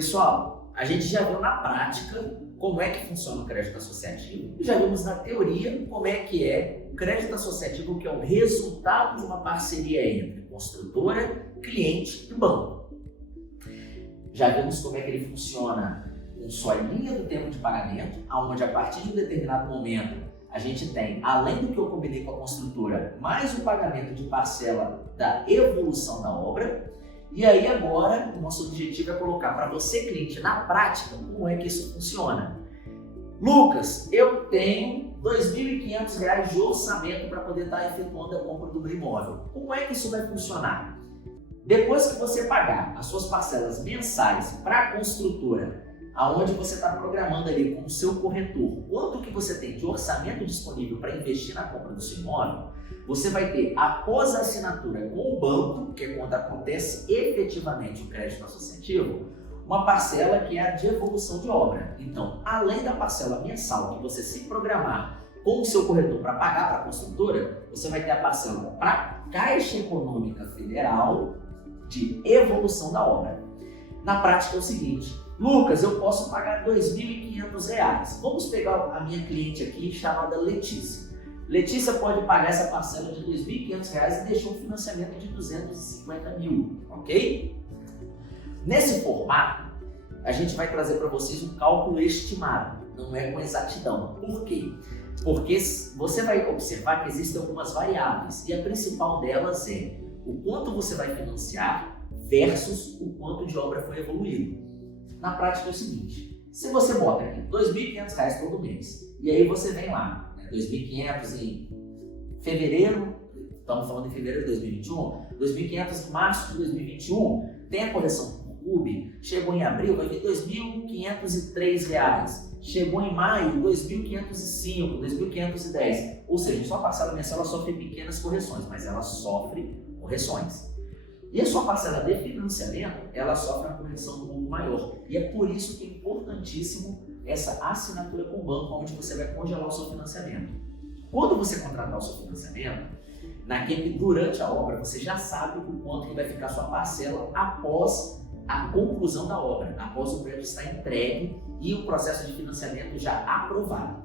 Pessoal, a gente já viu na prática como é que funciona o crédito associativo e já vimos na teoria como é que é o crédito associativo, que é o resultado de uma parceria entre construtora, cliente e banco. Já vimos como é que ele funciona com só linha do tempo de pagamento, onde a partir de um determinado momento a gente tem, além do que eu combinei com a construtora, mais o pagamento de parcela da evolução da obra. E aí agora o nosso objetivo é colocar para você, cliente, na prática, como é que isso funciona. Lucas, eu tenho R$ 2.500 de orçamento para poder estar efetuando a compra do meu imóvel. Como é que isso vai funcionar? Depois que você pagar as suas parcelas mensais para a construtora, aonde você está programando ali com o seu corretor quanto que você tem de orçamento disponível para investir na compra do seu imóvel, você vai ter, após a assinatura com o banco, que é quando acontece efetivamente o crédito associativo, uma parcela que é a de evolução de obra. Então, além da parcela mensal que você se programar com o seu corretor para pagar para a construtora, você vai ter a parcela para a Caixa Econômica Federal de evolução da obra. Na prática é o seguinte: Lucas, eu posso pagar R$ 2.500. Vamos pegar a minha cliente aqui chamada Letícia. Letícia pode pagar essa parcela de R$ 2.500 e deixar um financiamento de 250 mil, ok? Nesse formato, a gente vai trazer para vocês um cálculo estimado, não é com exatidão. Por quê? Porque você vai observar que existem algumas variáveis e a principal delas é o quanto você vai financiar versus o quanto de obra foi evoluído. Na prática é o seguinte: se você bota aqui R$ 2.500 todo mês e aí você vem lá, R$ 2.500 em fevereiro, estamos falando em fevereiro de 2021, R$ 2.500 em março de 2021, tem a correção por CUB, chegou em abril, vai vir R$ 2.503, chegou em maio, R$ 2.505, R$ 2.510, ou seja, sua parcela mensal ela sofre pequenas correções, mas ela sofre correções. E a sua parcela de financiamento, ela sofre uma correção um pouco maior. E é por isso que é importantíssimo essa assinatura com o banco, onde você vai congelar o seu financiamento. Quando você contratar o seu financiamento, durante a obra, você já sabe o quanto que vai ficar a sua parcela após a conclusão da obra, após o prédio estar entregue e o processo de financiamento já aprovado.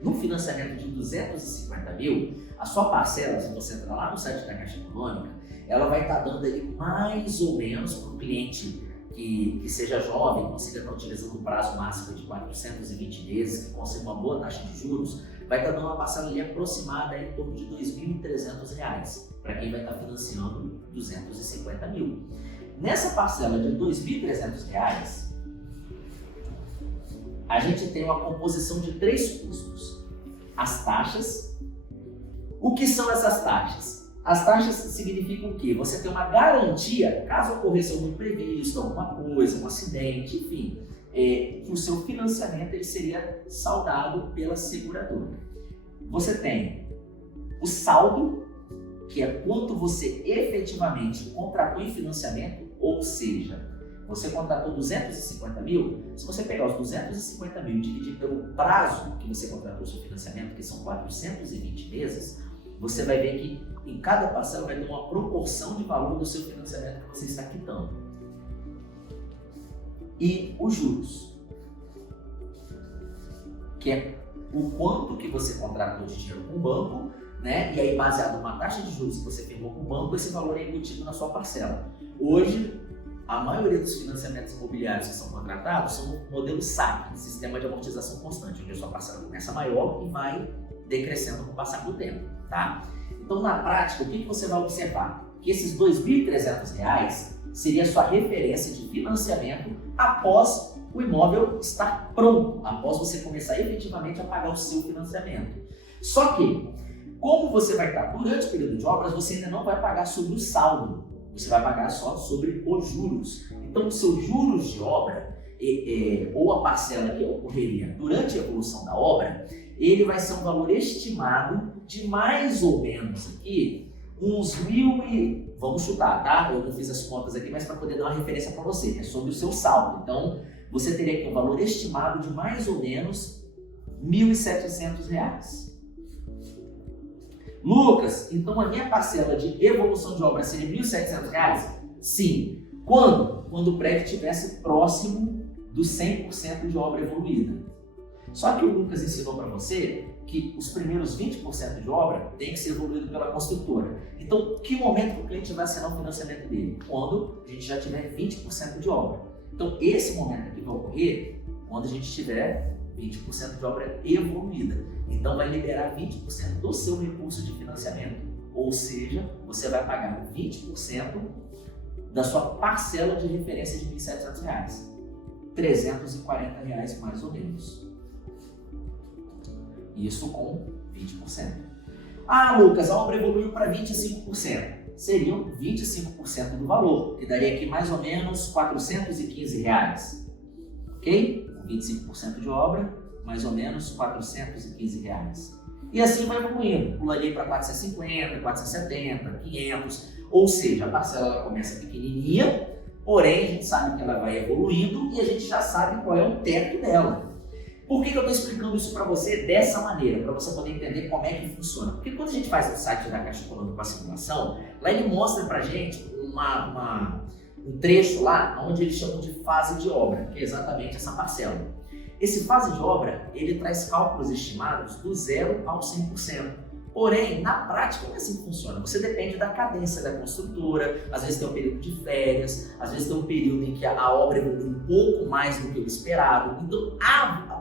No financiamento de 250 mil, a sua parcela, se você entrar lá no site da Caixa Econômica, ela vai estar dando ali mais ou menos para o cliente que seja jovem, consiga estar utilizando o prazo máximo de 420 meses, que consiga uma boa taxa de juros, vai estar dando uma parcela ali aproximada em torno de R$ 2.300 para quem vai estar financiando 250 mil. Nessa parcela de R$ 2.300, a gente tem uma composição de 3 custos. As taxas. O que são essas taxas? As taxas significam o quê? Você tem uma garantia, caso ocorresse algum imprevisto, alguma coisa, um acidente, enfim, que o seu financiamento ele seria saldado pela seguradora. Você tem o saldo, que é quanto você efetivamente contratou em financiamento, ou seja, você contratou 250 mil, se você pegar os 250 mil e dividir pelo prazo que você contratou o seu financiamento, que são 420 meses, você vai ver que em cada parcela vai ter uma proporção de valor do seu financiamento que você está quitando. E os juros, que é o quanto que você contratou de dinheiro com o banco, né? E aí baseado numa taxa de juros que você firmou com o banco, esse valor é embutido na sua parcela. Hoje, a maioria dos financiamentos imobiliários que são contratados são no modelo SAC, Sistema de Amortização Constante, onde a sua parcela começa maior e vai decrescendo com o passar do tempo, tá? Então, na prática, o que você vai observar? Que esses R$ 2.300 seria a sua referência de financiamento após o imóvel estar pronto, após você começar efetivamente a pagar o seu financiamento. Só que, como você vai estar durante o período de obras, você ainda não vai pagar sobre o saldo, você vai pagar só sobre os juros. Então, os seus juros de obra, ou a parcela que ocorreria durante a evolução da obra, ele vai ser um valor estimado de mais ou menos aqui uns vamos chutar, tá? Eu não fiz as contas aqui, mas para poder dar uma referência para você, que é sobre o seu saldo. Então, você teria aqui um valor estimado de mais ou menos R$ 1.700. Lucas, então a minha parcela de evolução de obra seria R$ 1.700? Sim. Quando? Quando o prédio estivesse próximo dos 100% de obra evoluída. Só que o Lucas ensinou para você que os primeiros 20% de obra tem que ser evoluído pela construtora. Então, que momento que o cliente vai assinar o financiamento dele? Quando a gente já tiver 20% de obra. Então, esse momento aqui vai ocorrer quando a gente tiver 20% de obra evoluída. Então, vai liberar 20% do seu recurso de financiamento. Ou seja, você vai pagar 20% da sua parcela de referência de R$ 1.700. R$ 340 mais ou menos. Isso com 20%. Ah, Lucas, a obra evoluiu para 25%. Seriam 25% do valor, que daria aqui mais ou menos R$ 415. Ok? Com 25% de obra, mais ou menos R$ 415. E assim vai evoluindo. Pularia para 450, 470, 500. Ou seja, a parcela ela começa pequenininha, porém a gente sabe que ela vai evoluindo e a gente já sabe qual é o teto dela. Por que eu estou explicando isso para você dessa maneira? Para você poder entender como é que funciona. Porque quando a gente faz o site da Caixa Econômica com a simulação, lá ele mostra para a gente um trecho lá onde eles chamam de fase de obra, que é exatamente essa parcela. Esse fase de obra, ele traz cálculos estimados do 0 ao 100%. Porém, na prática, não é assim que funciona. Você depende da cadência da construtora, às vezes tem um período de férias, às vezes tem um período em que a obra evolui um pouco mais do que o esperado. Então,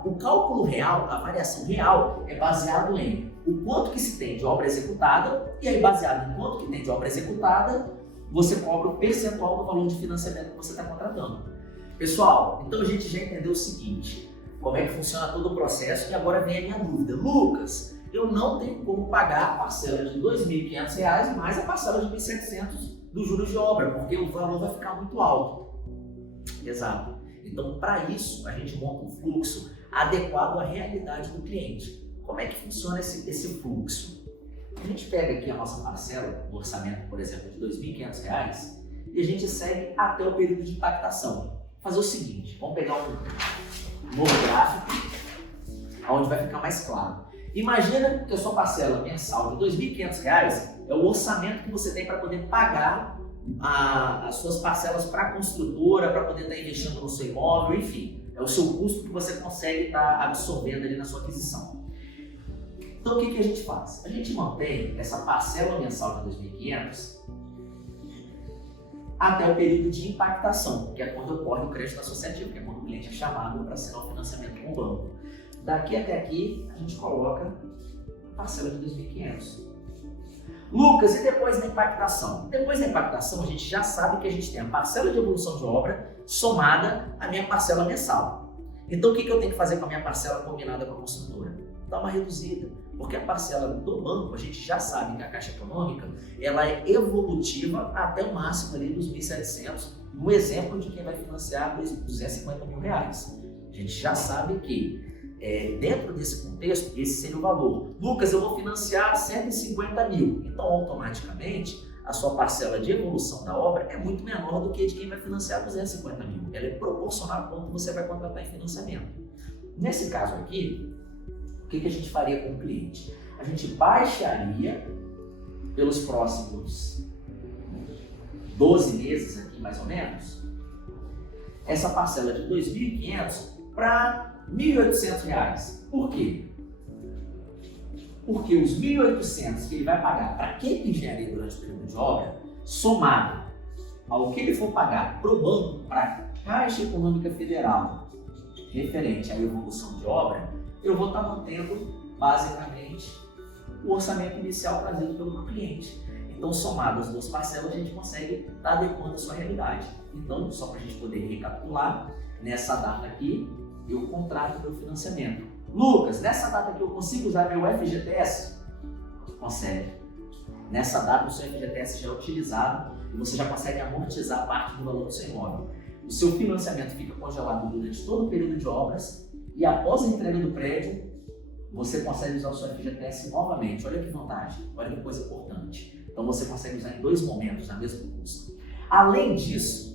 o cálculo real, a variação real, é baseado em o quanto que se tem de obra executada, e aí baseado em quanto que tem de obra executada, você cobra o percentual do valor de financiamento que você está contratando. Pessoal, então a gente já entendeu o seguinte, como é que funciona todo o processo, e agora vem a minha dúvida. Lucas, eu não tenho como pagar a parcela de R$ 2.500 mais a parcela de R$ 1.700 dos juros de obra, porque o valor vai ficar muito alto. Exato. Então, para isso, a gente monta um fluxo adequado à realidade do cliente. Como é que funciona esse fluxo? A gente pega aqui a nossa parcela, no orçamento, por exemplo, de R$ 2.500 e a gente segue até o período de impactação. Vou fazer o seguinte, vamos pegar um novo gráfico, onde vai ficar mais claro. Imagina que a sua parcela mensal de R$ 2.500 é o orçamento que você tem para poder pagar as suas parcelas para a construtora, para poder estar investindo no seu imóvel, enfim. É o seu custo que você consegue estar absorvendo ali na sua aquisição. Então o que a gente faz? A gente mantém essa parcela mensal de R$ 2.500 até o período de impactação, que é quando ocorre o crédito associativo, que é quando o cliente é chamado para assinar o financiamento com o banco. Daqui até aqui, a gente coloca a parcela de R$ 2.500. Lucas, e depois da impactação? Depois da impactação, a gente já sabe que a gente tem a parcela de evolução de obra somada à minha parcela mensal. Então, o que eu tenho que fazer com a minha parcela combinada com a construtora? Dar uma reduzida, porque a parcela do banco, a gente já sabe que a Caixa Econômica, ela é evolutiva até o máximo ali dos 1.700, no exemplo de quem vai financiar R$ 250 mil. A gente já sabe que dentro desse contexto, esse seria o valor. Lucas, eu vou financiar 150 mil. Então, automaticamente, a sua parcela de evolução da obra é muito menor do que a de quem vai financiar 250 mil. Ela é proporcional ao quanto você vai contratar em financiamento. Nesse caso aqui, o que a gente faria com o cliente? A gente baixaria pelos próximos 12 meses aqui, mais ou menos, essa parcela de R$ 2.500 para R$ 1.800. Por quê? Porque os R$ 1.800 que ele vai pagar para quem tem engenharia durante o período de obra, somado ao que ele for pagar para o banco, para a Caixa Econômica Federal, referente à evolução de obra, eu vou estar mantendo basicamente o orçamento inicial trazido pelo cliente. Então, somado as duas parcelas, a gente consegue estar adequando a sua realidade. Então, só para a gente poder recapitular, nessa data aqui, eu contrato meu financiamento. Lucas, nessa data aqui eu consigo usar meu FGTS? Consegue. Nessa data o seu FGTS já é utilizado e você já consegue amortizar parte do valor do seu imóvel. O seu financiamento fica congelado durante todo o período de obras e após a entrega do prédio, você consegue usar o seu FGTS novamente. Olha que vantagem, olha que coisa importante. Então você consegue usar em dois momentos, na mesma custo. Além disso,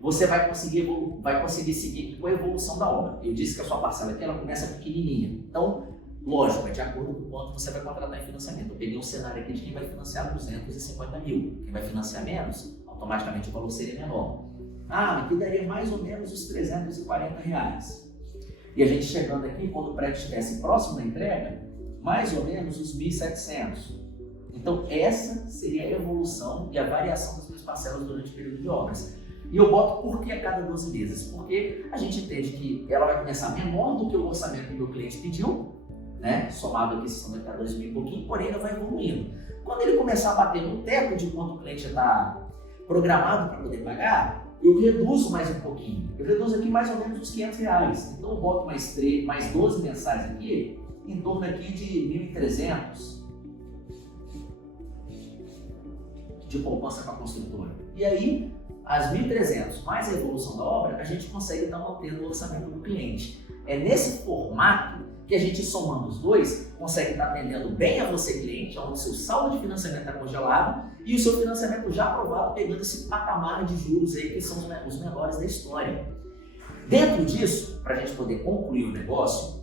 você vai conseguir seguir com a evolução da obra. Eu disse que a sua parcela aqui ela começa pequenininha. Então, lógico, é de acordo com quanto você vai contratar em financiamento. Eu peguei um cenário aqui de quem vai financiar 250 mil. Quem vai financiar menos, automaticamente o valor seria menor. aqui daria mais ou menos os R$340. E a gente chegando aqui, quando o prédio estivesse próximo da entrega, mais ou menos os 1.700. Então essa seria a evolução e a variação das minhas parcelas durante o período de obras. E eu boto por que a cada 12 meses? Porque a gente entende que ela vai começar menor do que o orçamento que o meu cliente pediu, né? Somado aqui, são daqui a 2.000 e pouquinho, porém ela vai evoluindo. Quando ele começar a bater no teto de quanto o cliente está programado para poder pagar, eu reduzo mais um pouquinho. Eu reduzo aqui mais ou menos uns R$500. Então eu boto mais 12 mensais aqui, em torno aqui de 1.300 de poupança para a construtora. E aí, as 1.300 mais a evolução da obra, a gente consegue estar mantendo o orçamento do cliente. É nesse formato que a gente, somando os dois, consegue estar atendendo bem a você, cliente, onde o seu saldo de financiamento está congelado e o seu financiamento já aprovado, pegando esse patamar de juros aí que são os menores da história. Dentro disso, para a gente poder concluir o negócio,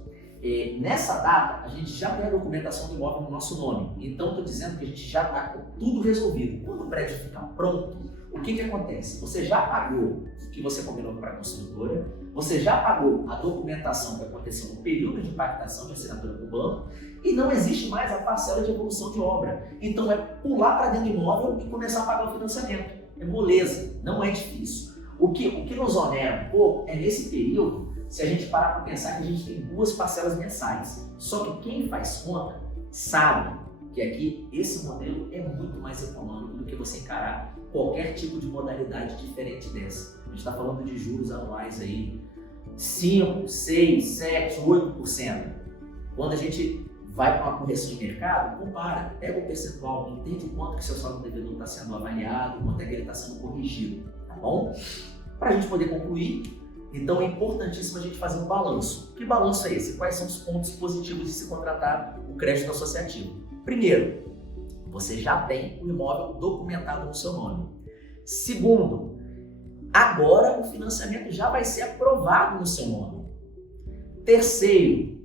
nessa data a gente já tem a documentação do imóvel no nosso nome. Então estou dizendo que a gente já está com tudo resolvido. Quando o prédio ficar pronto, o que acontece? Você já pagou o que você combinou para a construtora, você já pagou a documentação que aconteceu no período de impactação de assinatura do banco e não existe mais a parcela de evolução de obra. Então é pular para dentro do imóvel e começar a pagar o financiamento. É moleza, não é difícil. O que nos onera um pouco é nesse período, se a gente parar para pensar que a gente tem 2 parcelas mensais. Só que quem faz conta sabe que aqui esse modelo é muito mais econômico do que você encarar qualquer tipo de modalidade diferente dessa. A gente está falando de juros anuais aí 5, 6, 7, 8%. Quando a gente vai para uma correção de mercado, compara, pega o percentual, entende o quanto que seu saldo devedor está sendo avaliado, quanto é que ele está sendo corrigido, tá bom? Para a gente poder concluir, então é importantíssimo a gente fazer um balanço. Que balanço é esse? Quais são os pontos positivos de se contratar o crédito associativo? Primeiro, você já tem o imóvel documentado no seu nome. Segundo, agora o financiamento já vai ser aprovado no seu nome. Terceiro,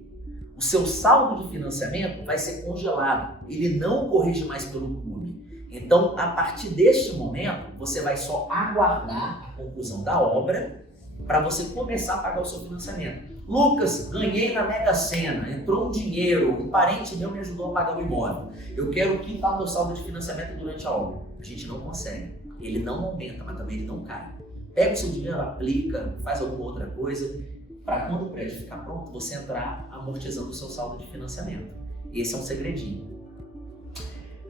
o seu saldo de financiamento vai ser congelado. Ele não corrige mais pelo clube. Então, a partir deste momento, você vai só aguardar a conclusão da obra para você começar a pagar o seu financiamento. Lucas, ganhei na Mega Sena, entrou um dinheiro, um parente meu me ajudou a pagar o imóvel. Eu quero quitar meu saldo de financiamento durante a obra. A gente não consegue. Ele não aumenta, mas também ele não cai. Pega o seu dinheiro, aplica, faz alguma outra coisa, para quando o prédio ficar pronto, você entrar amortizando o seu saldo de financiamento. Esse é um segredinho.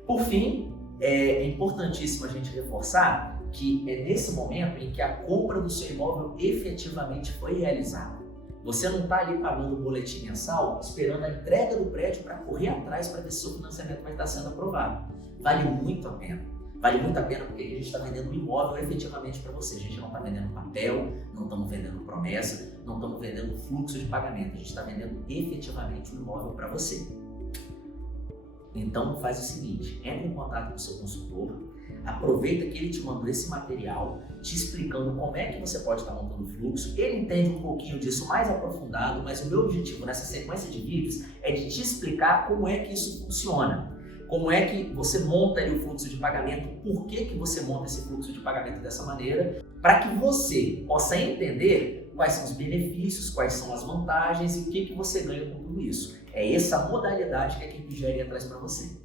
Por fim, é importantíssimo a gente reforçar que é nesse momento em que a compra do seu imóvel efetivamente foi realizada. Você não está ali pagando o boletim mensal, esperando a entrega do prédio para correr atrás para ver se o seu financiamento vai estar sendo aprovado. Vale muito a pena. Vale muito a pena porque a gente está vendendo um imóvel efetivamente para você. A gente não está vendendo papel, não estamos vendendo promessa, não estamos vendendo fluxo de pagamento. A gente está vendendo efetivamente um imóvel para você. Então faz o seguinte, entre em contato com o seu consultor, aproveita que ele te mandou esse material, te explicando como é que você pode estar montando o fluxo. Ele entende um pouquinho disso mais aprofundado, mas o meu objetivo nessa sequência de vídeos é de te explicar como é que isso funciona. Como é que você monta ali o fluxo de pagamento, por que você monta esse fluxo de pagamento dessa maneira, para que você possa entender quais são os benefícios, quais são as vantagens e o que você ganha com tudo isso. É essa modalidade que a Equipe Engenharia traz para você.